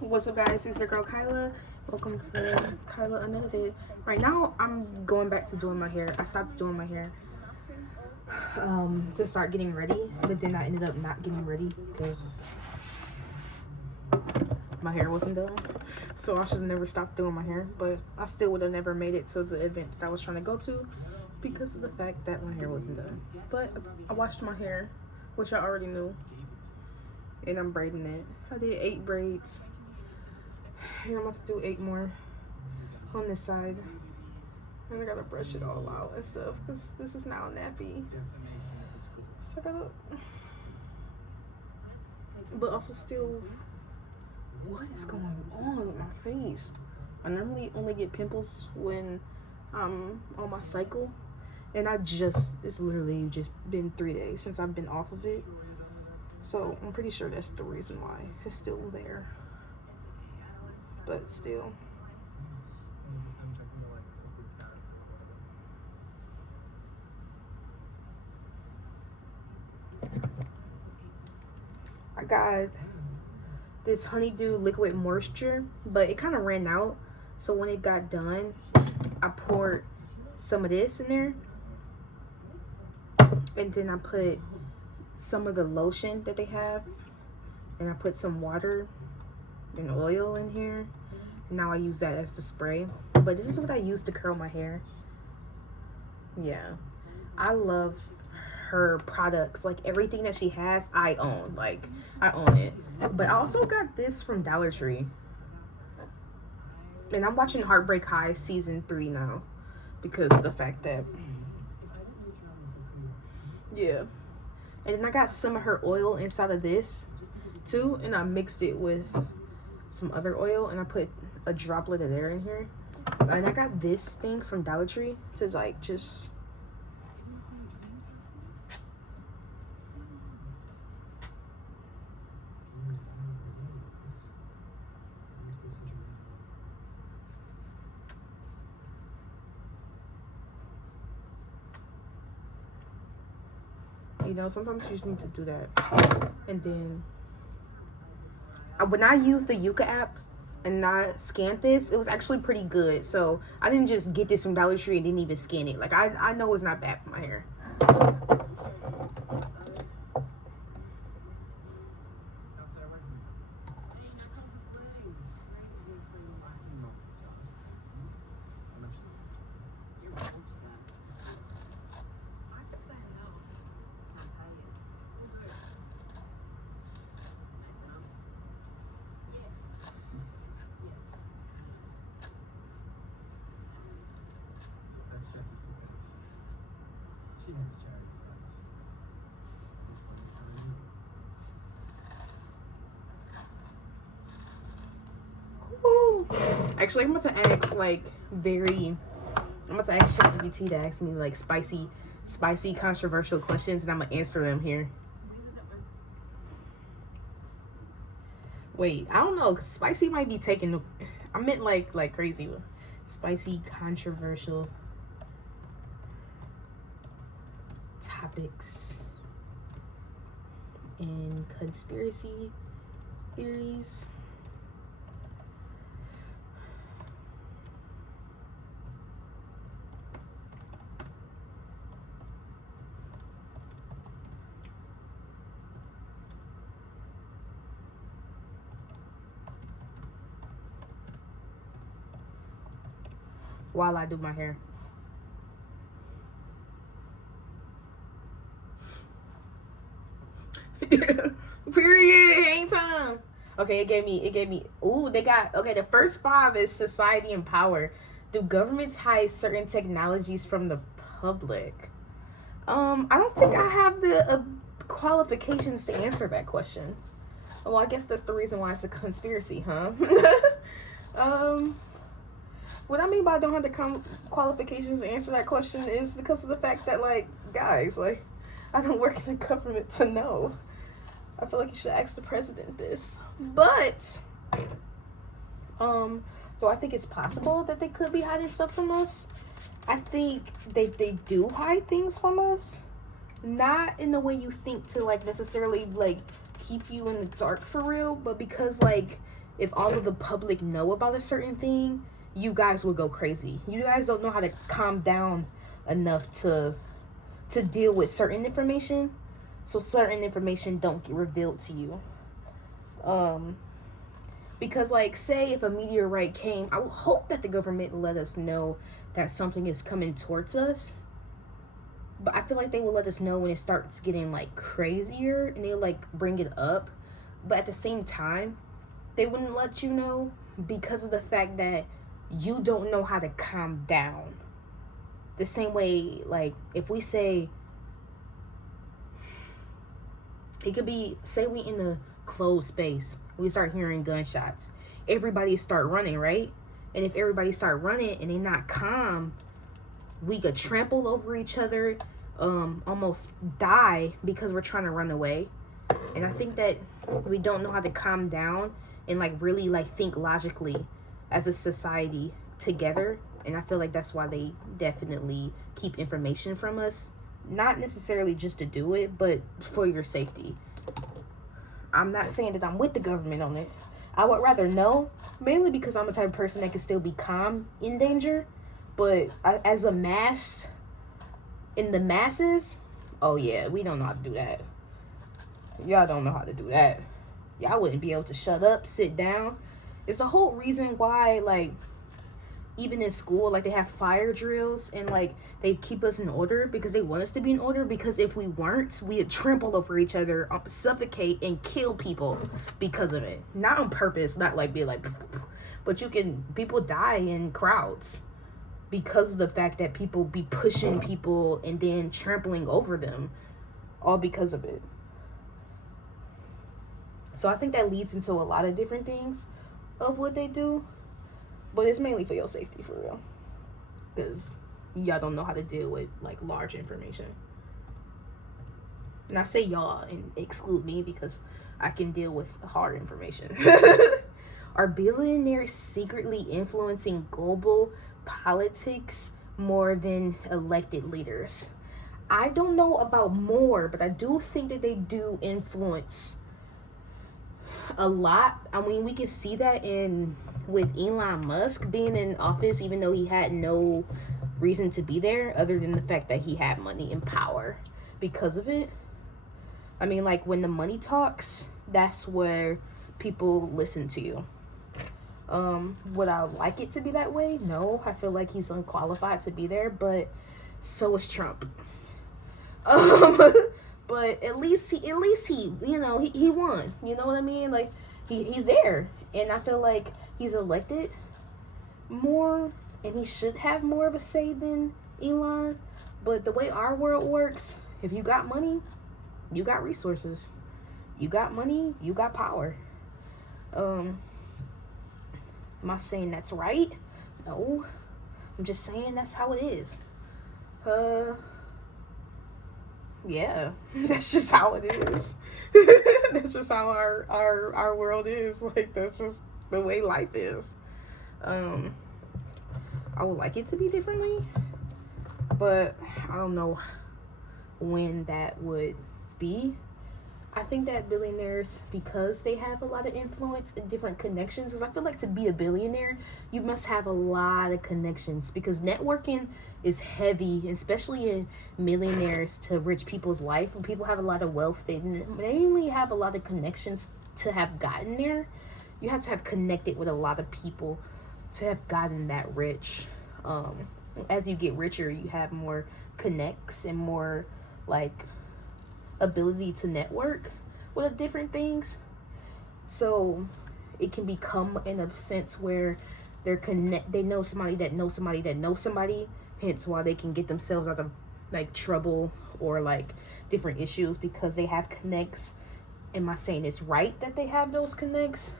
What's up, guys? It's your girl Kyla. Welcome to Kyla Unedited. Right now, I'm going back to doing my hair. I stopped doing my hair to start getting ready, but then I ended up not getting ready because my hair wasn't done. So I should have never stopped doing my hair, but I still would have never made it to the event that I was trying to go to because of the fact that my hair wasn't done. But I washed my hair, which I already knew, and I'm braiding it. I did 8 braids. And I'm about to do 8 more on this side. And I gotta brush it all out and stuff because this is now nappy. So I gotta. But also, still, what is going on with my face? I normally only get pimples when I'm on my cycle. And it's literally just been 3 days since I've been off of it. So I'm pretty sure that's the reason why it's still there. But still. I got this Honeydew liquid moisture, but it kind of ran out. So when it got done, I poured some of this in there. And then I put some of the lotion that they have. And I put some water and oil in here. Now I use that as the spray, but this is what I use to curl my hair. Yeah, I love her products. Like, everything that she has, I own. Like, I own it. But I also got this from Dollar Tree, and I'm watching Heartbreak High season 3 now because of the fact that, yeah. And then I got some of her oil inside of this too, and I mixed it with some other oil, and I put a droplet of air in here. And I got this thing from Dollar Tree to like just sometimes you just need to do that. And then when I used the Yuka app and I scanned this, it was actually pretty good. So I didn't just get this from Dollar Tree and didn't even scan it. Like, I know it's not bad for my hair. Actually, I'm about to ask ChatGPT to ask me like spicy controversial questions, and I'm gonna answer them here. Wait, I don't know, 'cause spicy might be taken. I meant like crazy. Spicy controversial topics and conspiracy theories. While I do my hair. Period. Hang time. Okay, it gave me ooh, the first 5 is society and power. Do governments hide certain technologies from the public? I don't think I have the qualifications to answer that question. Well, I guess that's the reason why it's a conspiracy, huh? What I mean by I don't have the qualifications to answer that question is because of the fact that, like, guys, like, I don't work in the government to know. I feel like you should ask the president this. But, so I think it's possible that they could be hiding stuff from us. I think they do hide things from us. Not in the way you think, to, like, necessarily, like, keep you in the dark for real, but because, like, if all of the public know about a certain thing, you guys will go crazy. You guys don't know how to calm down enough to deal with certain information, so certain information don't get revealed to you. Because, like, say if a meteorite came, I would hope that the government let us know that something is coming towards us. But I feel like they will let us know when it starts getting, like, crazier, and they'll, like, bring it up. But at the same time, they wouldn't let you know because of the fact that you don't know how to calm down. The same way, like, if we say, it could be, say we in a closed space, we start hearing gunshots. Everybody start running, right? And if everybody start running and they not calm, we could trample over each other, almost die because we're trying to run away. And I think that we don't know how to calm down and, like, really, like, think logically as a society together. And I feel like that's why they definitely keep information from us. Not necessarily just to do it, but for your safety. I'm not saying that I'm with the government on it. I would rather know, mainly because I'm the type of person that can still be calm in danger. But as a mass, in the masses, oh yeah, we don't know how to do that. Y'all don't know how to do that. Y'all wouldn't be able to shut up, sit down. It's the whole reason why, like, even in school, like, they have fire drills and, like, they keep us in order because they want us to be in order, because if we weren't, we'd trample over each other, suffocate, and kill people because of it. Not on purpose, not like be like, but people die in crowds because of the fact that people be pushing people and then trampling over them, all because of it. So I think that leads into a lot of different things of what they do. But it's mainly for your safety, for real. Because y'all don't know how to deal with, like, large information. And I say y'all and exclude me because I can deal with hard information. Are billionaires secretly influencing global politics more than elected leaders? I don't know about more, but I do think that they do influence a lot. I mean, we can see that with Elon Musk being in office, even though he had no reason to be there other than the fact that he had money and power because of it. I mean, like, when the money talks, that's where people listen to you. Would I like it to be that way? No, I feel like he's unqualified to be there, but so is Trump. But at least he you know, he won. You know what I mean? Like, he's there, and I feel like he's elected more, and he should have more of a say than Elon. But the way our world works, if you got money, you got resources. You got money, you got power. Am I saying that's right? No. I'm just saying that's how it is. Yeah, that's just how it is. That's just how our world is. Like, that's just the way life is. I would like it to be differently, but I don't know when that would be. I think that billionaires, because they have a lot of influence and different connections, because I feel like to be a billionaire, you must have a lot of connections, because networking is heavy, especially in millionaires to rich people's life. When people have a lot of wealth, they mainly have a lot of connections to have gotten there. You have to have connected with a lot of people to have gotten that rich. As you get richer, you have more connects and more, like, ability to network with different things. So it can become in a sense where they know somebody that knows somebody that knows somebody, hence why they can get themselves out of, like, trouble or, like, different issues because they have connects. Am I saying it's right that they have those connects?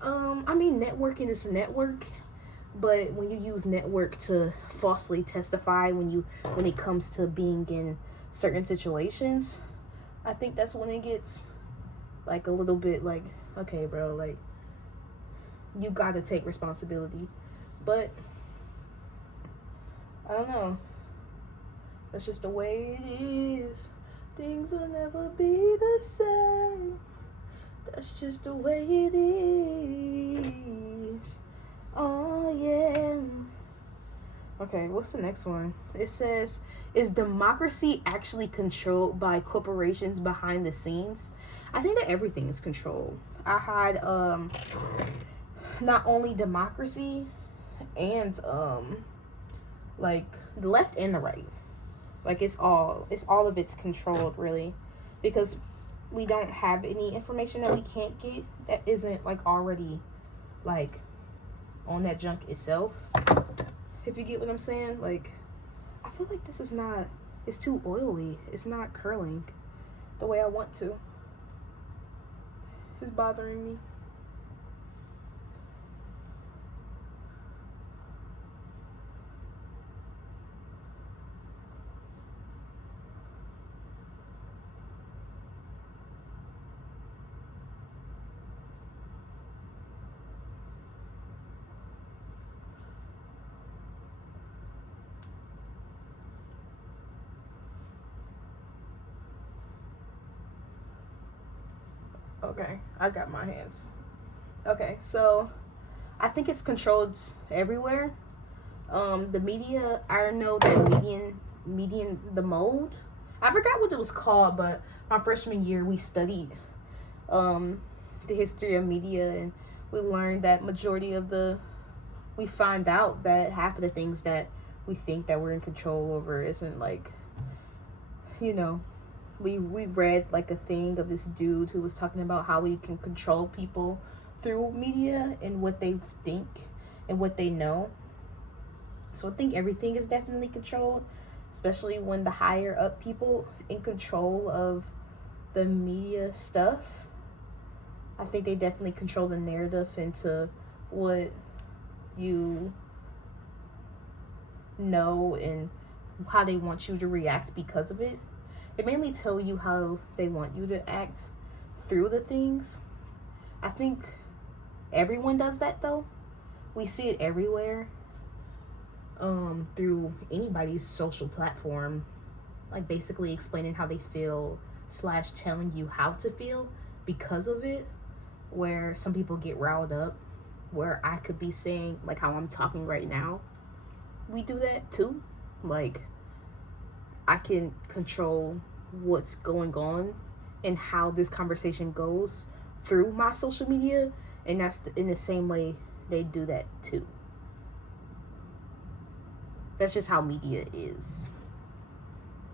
I mean, networking is a network, but when you use network to falsely testify when it comes to being in certain situations, I think that's when it gets, like, a little bit like, okay, bro, like, you gotta take responsibility. But I don't know. That's just the way it is. Things will never be the same. That's just the way it is. Oh, yeah. Okay, what's the next one? It says, is democracy actually controlled by corporations behind the scenes? I think that everything is controlled. I had not only democracy and like the left and the right. Like it's all of it's controlled really, because we don't have any information that we can't get that isn't like already like on that junk itself. If you get what I'm saying, like I feel like this is not, it's too oily. It's not curling the way I want to. It's bothering me. Okay, I got my hands. Okay, so I think it's controlled everywhere. The media, I know that median the mode. I forgot what it was called, but my freshman year we studied the history of media, and we learned that we find out that half of the things that we think that we're in control over isn't like, you know, we read like a thing of this dude who was talking about how we can control people through media and what they think and what they know. So I think everything is definitely controlled, especially when the higher up people in control of the media stuff. I think they definitely control the narrative into what you know and how they want you to react because of it. They mainly tell you how they want you to act through the things. I think everyone does that though. We see it everywhere. Through anybody's social platform, like basically explaining how they feel / telling you how to feel because of it, where some people get riled up, where I could be saying like how I'm talking right now. We do that too. Like I can control what's going on and how this conversation goes through my social media, and that's in the same way they do that too. That's just how media is.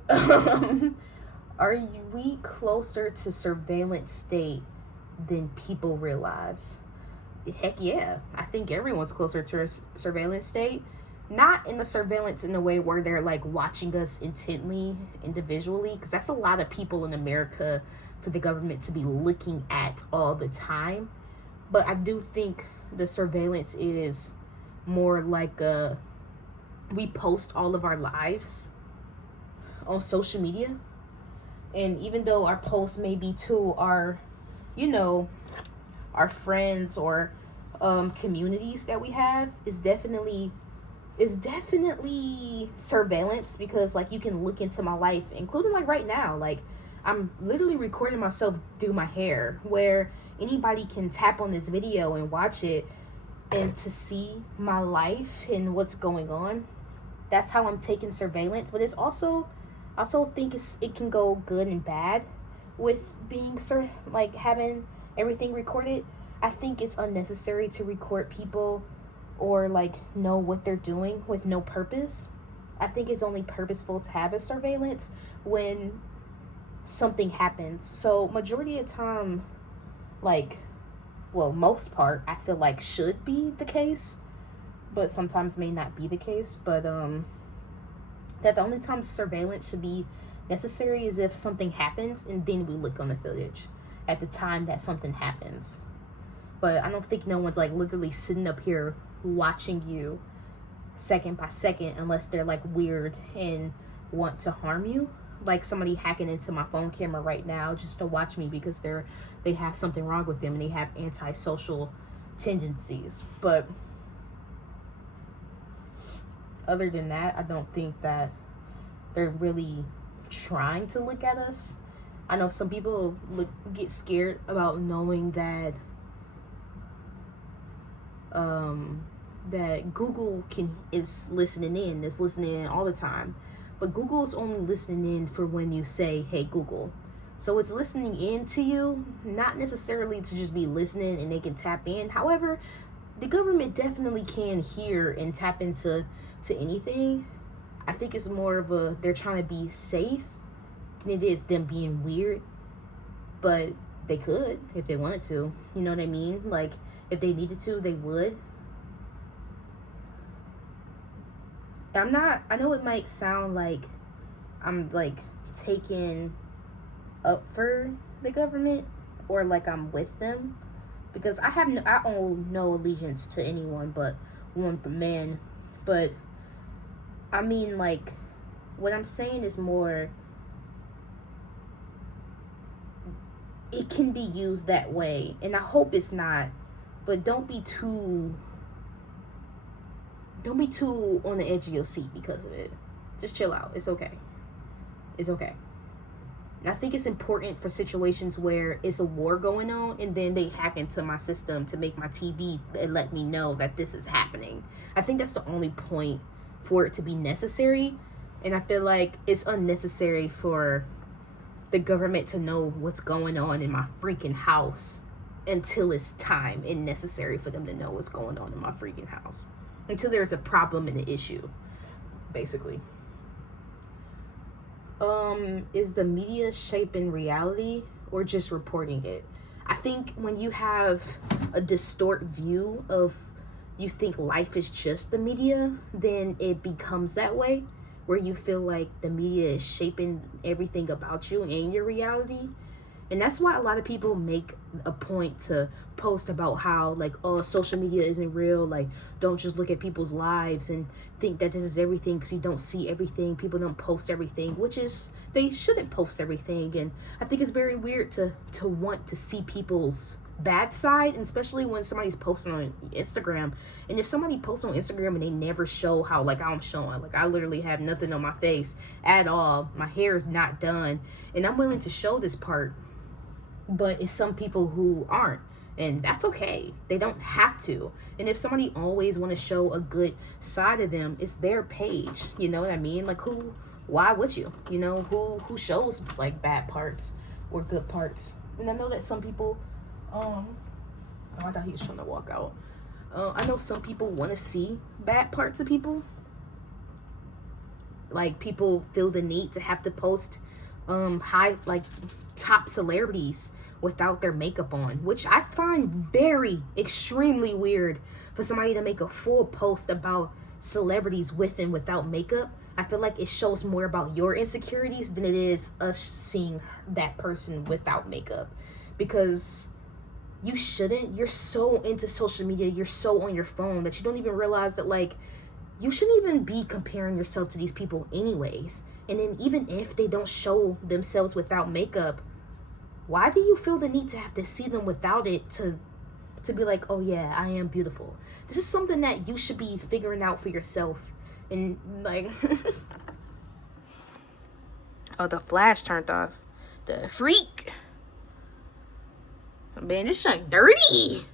Are we closer to surveillance state than people realize? Heck yeah. I think everyone's closer to a surveillance state. Not in the surveillance in a way where they're like watching us intently, individually, because that's a lot of people in America for the government to be looking at all the time. But I do think the surveillance is more like we post all of our lives on social media, and even though our posts may be to our, you know, our friends or communities that we have, is definitely surveillance, because like you can look into my life, including like right now, like I'm literally recording myself do my hair, where anybody can tap on this video and watch it and to see my life and what's going on. That's how I'm taking surveillance. But it's also, I also think it can go good and bad with being like having everything recorded. I think it's unnecessary to record people or like know what they're doing with no purpose. I think it's only purposeful to have a surveillance when something happens. So majority of time, like, well, most part, I feel like should be the case, but sometimes may not be the case. But that the only time surveillance should be necessary is if something happens, and then we look on the footage at the time that something happens. But I don't think no one's like literally sitting up here watching you second by second, unless they're like weird and want to harm you, like somebody hacking into my phone camera right now just to watch me because they have something wrong with them and they have antisocial tendencies. But other than that, I don't think that they're really trying to look at us I know some people get scared about knowing that that Google is listening in all the time. But Google is only listening in for when you say, "Hey Google." So it's listening in to you, not necessarily to just be listening and they can tap in. However, the government definitely can hear and tap into anything. I think it's more of they're trying to be safe than it is them being weird. But they could if they wanted to. You know what I mean? Like, if they needed to, they would. I know it might sound like I'm like taking up for the government or like I'm with them, because I owe no allegiance to anyone but one man. But I mean, like, what I'm saying is more, it can be used that way, and I hope it's not, but don't be too on the edge of your seat because of it. Just chill out. It's okay. It's okay. And I think it's important for situations where it's a war going on and then they hack into my system to make my TV and let me know that this is happening. I think that's the only point for it to be necessary. And I feel like it's unnecessary for the government to know what's going on in my freaking house until it's time and necessary for them to know what's going on in my freaking house. Until there's a problem and an issue, basically. Is the media shaping reality or just reporting it? I think when you have a distort view of, you think life is just the media, then it becomes that way, where you feel like the media is shaping everything about you and your reality. And that's why a lot of people make a point to post about how, like, oh, social media isn't real. Like, don't just look at people's lives and think that this is everything, because you don't see everything. People don't post everything, which is, they shouldn't post everything. And I think it's very weird to want to see people's bad side, and especially when somebody's posting on Instagram. And if somebody posts on Instagram and they never show how, like, I'm showing, like, I literally have nothing on my face at all. My hair is not done. And I'm willing to show this part. But it's some people who aren't, and that's okay. They don't have to. And if somebody always want to show a good side of them, it's their page. You know what I mean? Like, why would you? You know, who shows like bad parts or good parts? And I know that some people, oh, I thought he was trying to walk out. I know some people want to see bad parts of people. Like, people feel the need to have to post high, like, top celebrities without their makeup on, which I find very extremely weird, for somebody to make a full post about celebrities with and without makeup. I feel like it shows more about your insecurities than it is us seeing that person without makeup, because you shouldn't. You're so into social media, you're so on your phone that you don't even realize that, like, you shouldn't even be comparing yourself to these people anyways. And then even if they don't show themselves without makeup, why do you feel the need to have to see them without it to be like, oh yeah, I am beautiful? This is something that you should be figuring out for yourself. And like, oh, the flash turned off. The freak. Man, this junk dirty.